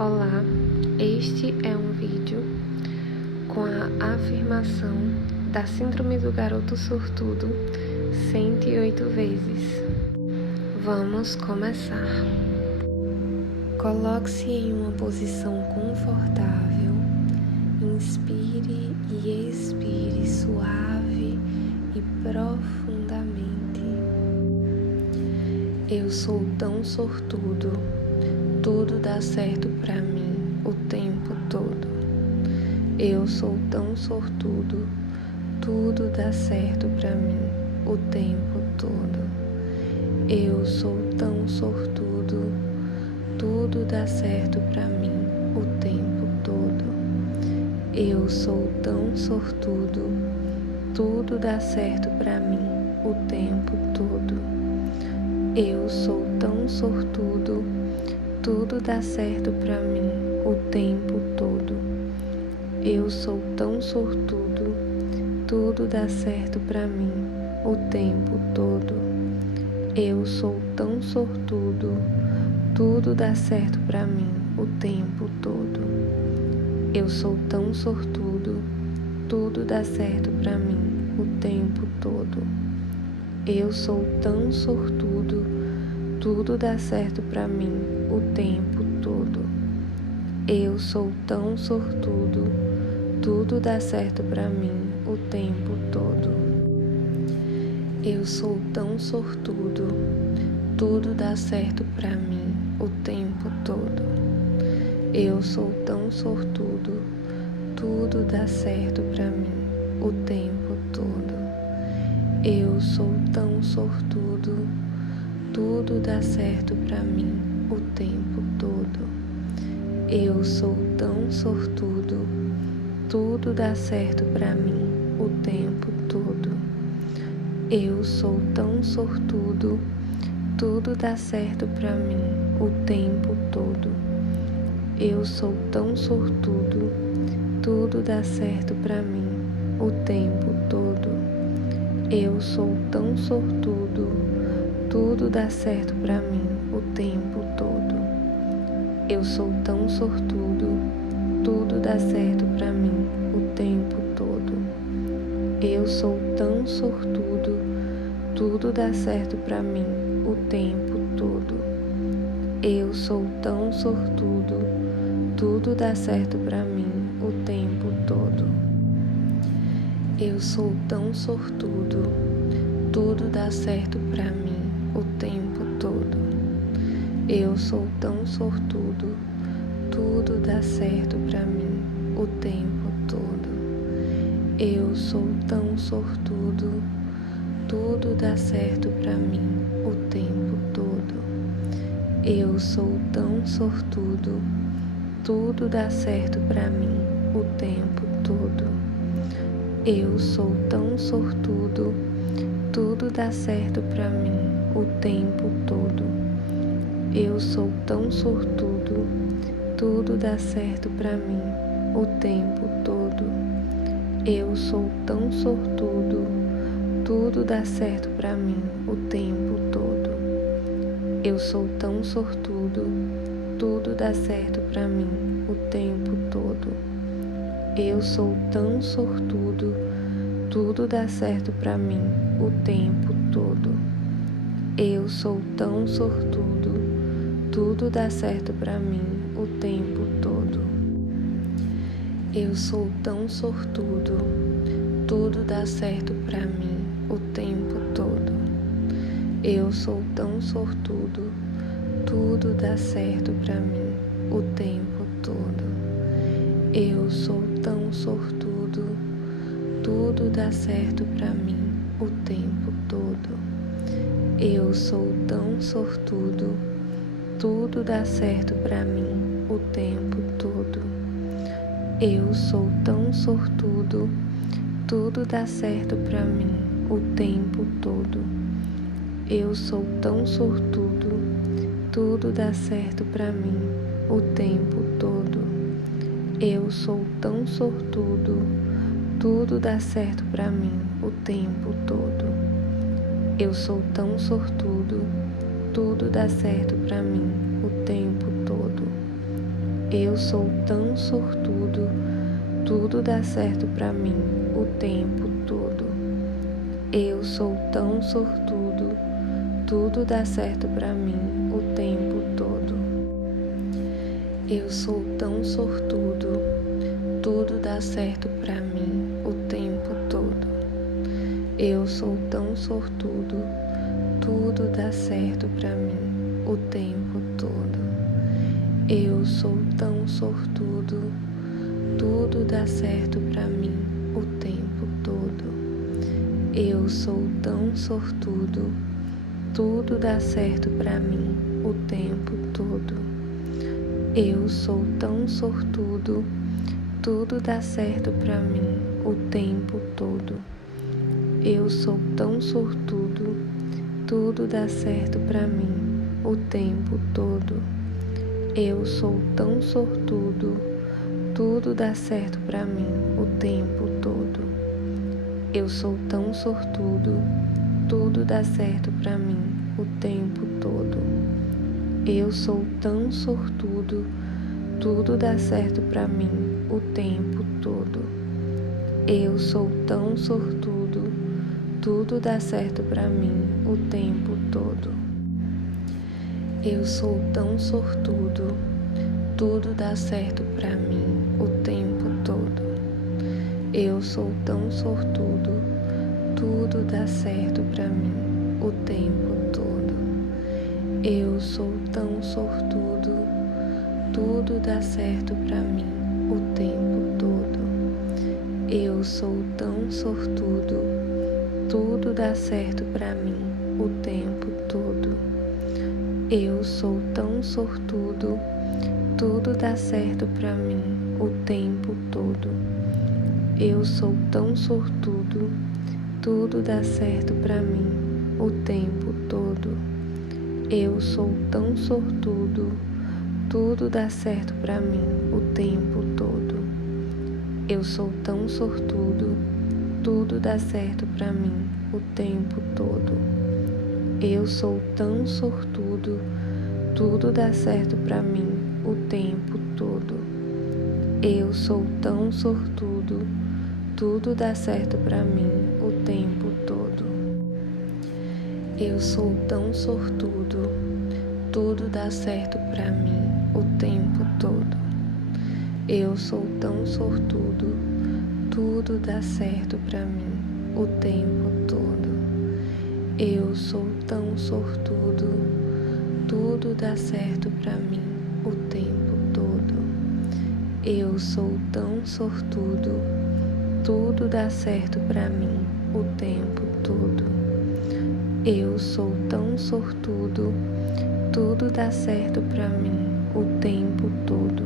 Olá, este é um vídeo com a afirmação da Síndrome do Garoto Sortudo 108 vezes. Vamos começar. Coloque-se em uma posição confortável, inspire e expire suave e profundamente. Eu sou tão sortudo. Tudo dá certo pra mim o tempo todo. Eu sou tão sortudo. Tudo dá certo pra mim o tempo todo. Eu sou tão sortudo. Tudo dá certo pra mim o tempo todo. Eu sou tão sortudo. Tudo dá certo pra mim o tempo todo. Eu sou tão sortudo. Tudo dá certo pra mim o tempo todo. Eu sou tão sortudo. Tudo dá certo pra mim o tempo todo. Eu sou tão sortudo. Tudo dá certo pra mim o tempo todo. Eu sou tão sortudo. Tudo dá certo pra mim o tempo todo. Eu sou tão sortudo. Tudo dá certo pra mim o tempo todo. Eu sou tão sortudo. Tudo dá certo pra mim o tempo todo. Eu sou tão sortudo. Tudo dá certo pra mim o tempo todo. Eu sou tão sortudo. Tudo dá certo pra mim o tempo todo. Eu sou tão sortudo. Tudo dá certo pra mim o tempo todo. Eu sou tão sortudo. Tudo dá certo pra mim o tempo todo. Eu sou tão sortudo. Tudo dá certo pra mim o tempo todo. Eu sou tão sortudo. Tudo dá certo pra mim o tempo todo. Eu sou tão sortudo. Tudo dá certo pra mim o tempo todo. Eu sou tão sortudo. Tudo dá certo pra mim o tempo todo. Eu sou tão sortudo. Tudo dá certo pra mim o tempo todo. Eu sou tão sortudo. Tudo dá certo pra mim o tempo todo. Eu sou tão sortudo. Tudo dá certo pra mim o tempo todo. Eu sou tão sortudo. Tudo dá certo pra mim o tempo todo. Eu sou tão sortudo. Tudo dá certo pra mim o tempo todo. Eu sou tão sortudo. Tudo dá certo pra mim o tempo todo. Eu sou tão sortudo. Tudo dá certo pra mim o tempo todo. Eu sou tão sortudo. Tudo dá certo pra mim o tempo todo. Eu sou tão sortudo. Tudo dá certo pra mim o tempo todo. Eu sou tão sortudo. Tudo dá certo pra mim o tempo todo. Eu sou tão sortudo. Tudo dá certo pra mim o tempo todo. Eu sou tão sortudo. Tudo dá certo pra mim o tempo todo. Eu sou tão sortudo. Tudo dá certo pra mim o tempo todo. Eu sou tão sortudo. Tudo dá certo pra mim o tempo todo. Eu sou tão sortudo. Tudo dá certo pra mim o tempo todo. Eu sou tão sortudo. Tudo dá certo pra mim o tempo todo. Eu sou tão sortudo. Tudo dá certo pra mim o tempo todo. Eu sou tão sortudo. Tudo dá certo pra mim o tempo todo. Eu sou tão sortudo. Tudo dá certo pra mim o tempo todo. Eu sou tão sortudo. Tudo dá certo pra mim o tempo todo. Eu sou tão sortudo, tudo dá certo pra mim o tempo todo. Eu sou tão sortudo, tudo dá certo pra mim o tempo todo. Eu sou tão sortudo, tudo dá certo pra mim o tempo todo. Eu sou tão sortudo, tudo dá certo pra mim o tempo todo. Eu sou tão sortudo, tudo dá certo pra mim o tempo todo. Eu sou tão sortudo, tudo dá certo pra mim o tempo todo. Eu sou tão sortudo, tudo dá certo pra mim o tempo todo. Eu sou tão sortudo, tudo dá certo pra mim o tempo todo. Eu sou tão sortudo, tudo dá certo pra mim o tempo todo. Eu sou tão sortudo, tudo dá certo pra mim o tempo todo. Eu sou tão sortudo, tudo dá certo pra mim o tempo todo. Eu sou tão sortudo, tudo dá certo pra mim o tempo todo. Eu sou tão sortudo, tudo dá certo pra mim o tempo todo. Eu sou tão sortudo, tudo dá certo pra mim o tempo todo. Eu sou tão sortudo, tudo dá certo pra mim o tempo todo. Eu sou tão sortudo, tudo dá certo pra mim o tempo todo. Eu sou tão sortudo, tudo dá certo pra mim o tempo todo. Eu sou tão sortudo, tudo dá certo pra mim o tempo todo. Eu sou tão sortudo, tudo dá certo pra mim o tempo todo. Eu sou tão sortudo, tudo dá certo pra mim o tempo todo. Eu sou tão sortudo, tudo dá certo pra mim o tempo todo. Eu sou tão sortudo, tudo dá certo pra mim o tempo todo. Eu sou tão sortudo, tudo dá certo pra mim o tempo todo. Eu sou tão sortudo, tudo dá certo pra mim o tempo todo. Eu sou tão sortudo, tudo dá certo pra mim o tempo todo. Eu sou tão sortudo, tudo dá certo pra mim o tempo todo. Eu sou tão sortudo, tudo dá certo pra mim o tempo todo.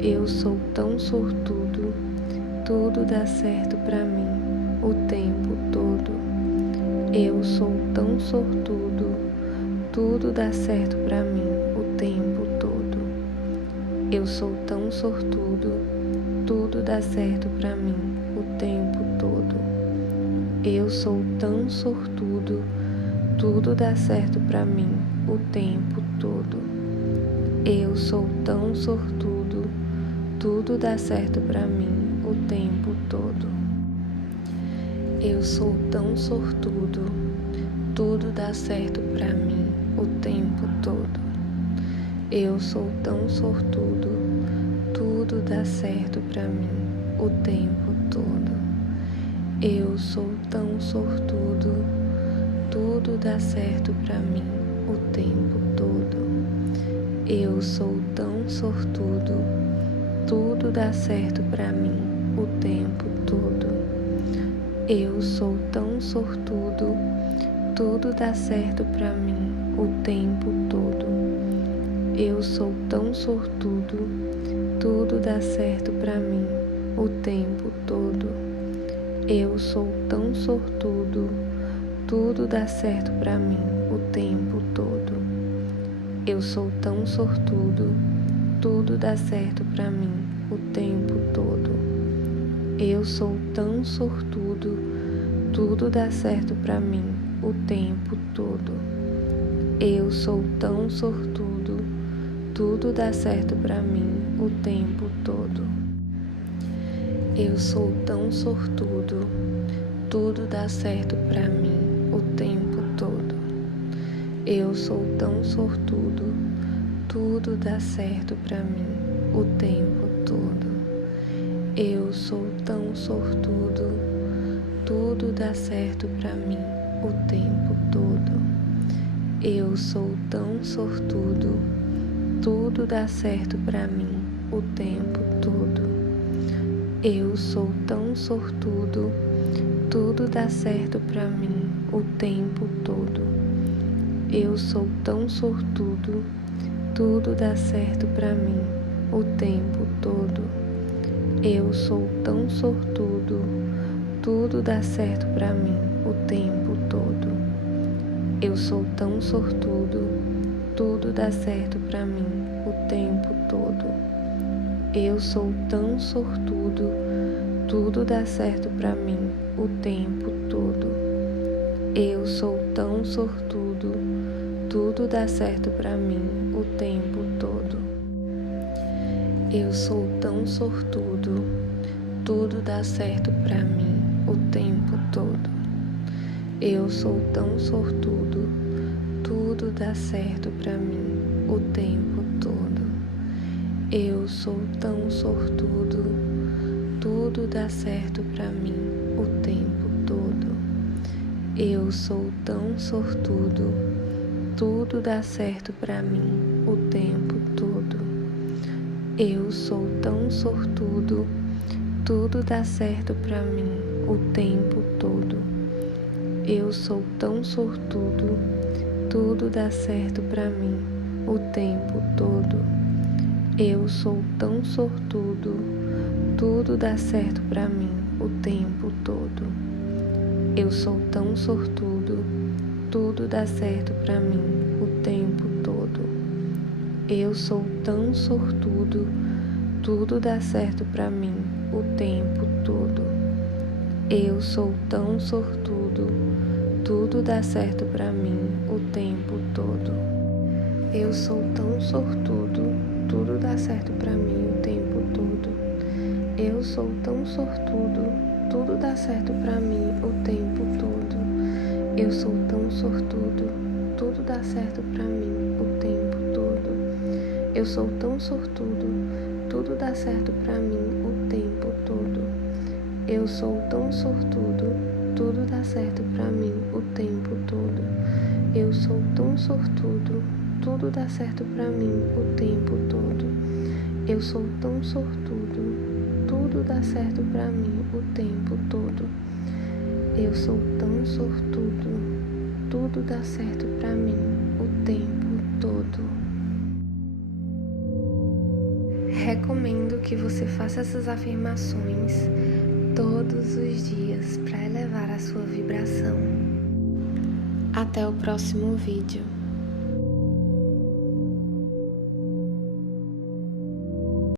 Eu sou tão sortudo, tudo dá certo pra mim o tempo todo. Eu sou tão sortudo, tudo dá certo pra mim o tempo todo. Eu sou tão sortudo, tudo dá certo pra mim o tempo todo. Eu sou tão sortudo, tudo dá certo pra mim o tempo todo. Eu sou tão sortudo, tudo dá certo pra mim o tempo todo. Eu sou tão sortudo, tudo dá certo pra mim o tempo todo. Eu sou tão sortudo, tudo dá certo pra mim o tempo todo. Eu sou tão sortudo, tudo dá certo pra mim o tempo todo. Eu sou tão sortudo, tudo dá certo pra mim o tempo todo. Eu sou tão sortudo, tudo dá certo pra mim o tempo todo. Eu sou tão sortudo, tudo dá certo pra mim o tempo todo. Eu sou tão sortudo, tudo dá certo pra mim o tempo todo. Eu sou tão sortudo, tudo dá certo pra mim o tempo todo. Eu sou tão sortudo, tudo dá certo pra mim o tempo todo. Eu sou tão sortudo, tudo dá certo pra mim o tempo todo. Eu sou tão sortudo, tudo dá certo pra mim o tempo todo. Eu sou tão sortudo, tudo dá certo pra mim o tempo todo. Eu sou tão sortudo, tudo dá certo pra mim o tempo todo. Eu sou tão sortudo, tudo dá certo pra mim o tempo todo. Eu sou tão sortudo, tudo dá certo pra mim o tempo todo. Eu sou tão sortudo, tudo dá certo pra mim o tempo todo. Eu sou tão sortudo, tudo dá certo pra mim o tempo todo. Eu sou tão sortudo, tudo dá certo pra mim o tempo todo. Eu sou tão sortudo, tudo dá certo pra mim o tempo todo. Eu sou tão sortudo, tudo dá certo pra mim o tempo todo. Eu sou tão sortudo, tudo dá certo pra mim o tempo todo. Eu sou tão sortudo, tudo dá certo pra mim o tempo todo. Eu sou tão sortudo, tudo dá certo pra mim o tempo todo. Eu sou tão sortudo, tudo dá certo pra mim o tempo todo. Eu sou tão sortudo, tudo dá certo pra mim o tempo todo. Eu sou tão sortudo, tudo dá certo pra mim o tempo todo. Eu sou tão sortudo, tudo dá certo pra mim o tempo todo. Eu sou tão sortudo, tudo dá certo pra mim o tempo todo. Eu sou tão sortudo, tudo dá certo pra mim o tempo todo. Eu sou tão sortudo, tudo dá certo pra mim o tempo todo. Eu sou tão sortudo, tudo dá certo pra mim o tempo todo. Eu sou tão sortudo, tudo dá certo pra mim o tempo todo. Eu sou tão sortudo, tudo dá certo pra mim o tempo todo. Eu sou tão sortudo, tudo dá certo pra mim o tempo todo. Eu sou tão sortudo, tudo dá certo pra mim o tempo todo. Eu sou tão sortudo, tudo dá certo pra mim o tempo todo. Eu sou tão sortudo, tudo dá certo pra mim o tempo todo. Eu sou tão sortudo, tudo dá certo pra mim o tempo todo. Recomendo que você faça essas afirmações todos os dias para elevar a sua vibração. Até o próximo vídeo.